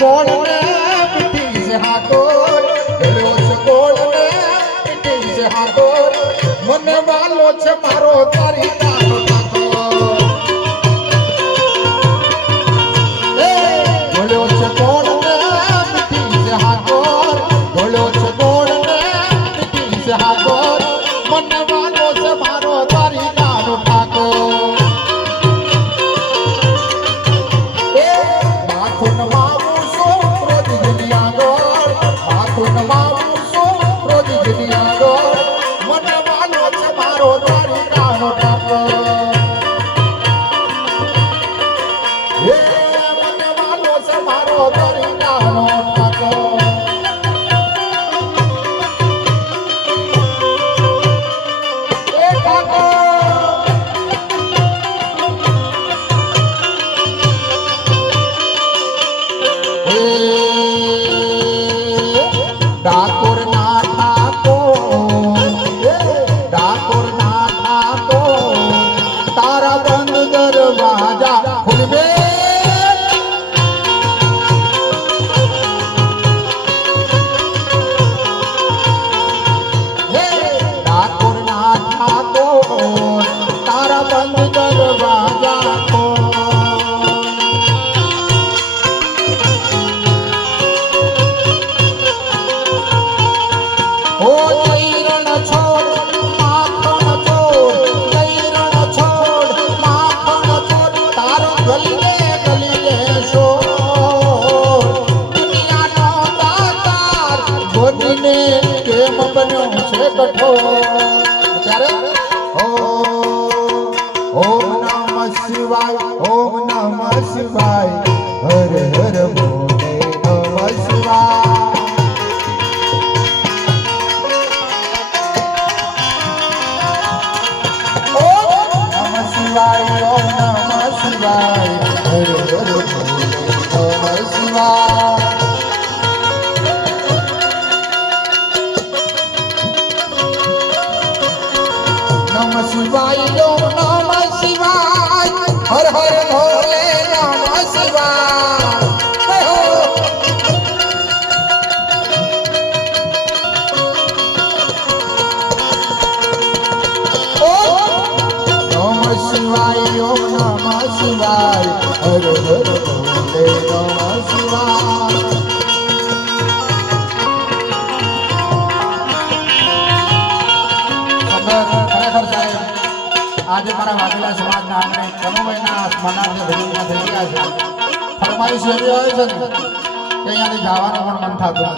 ગોળ ને મીઠી છે હાકોર ભેળ્યો છે ગોળ ને મીઠી છે હાકોર મને વાલો છે મારો તારી દાનો ઠાકોર ભેળ્યો છે ગોળ ને મીઠી છે હાકોર ભેળ્યો છે ગોળ ને મીઠી છે હાકોર મને વાલો છે મારો તારી દાનો ઠાકોર ડાકોર ના ઠાકોર તારા બંધ દરવાજા ખુલવે ડાકોર ના ઠાકોર તારા બંધ દરવાજા કેમ બન્યો છે કઠોર ઓમ નમઃ શિવાય ઓમ નમઃ શિવાય હર હર બોલે નમઃ શિવાય ઓમ નમઃ શિવાય ઓમ નમઃ શિવાય હર હર બોલે નમઃ શિવાય नमः शिवाय ओम नमः शिवाय हर हर भोले नमः शिवाय नमः शिवाय ओम नमः शिवाय हर हर भोले नमः शिवाय આજે મારા વાઘેલા સમાજના આંગણે કનુભાઈના સ્મરણાર્થે ભજનના થઈ ગયા છે ફરમાઈશ એવી હોય છે ને કે અહીંયાથી જવાનું પણ મન થતું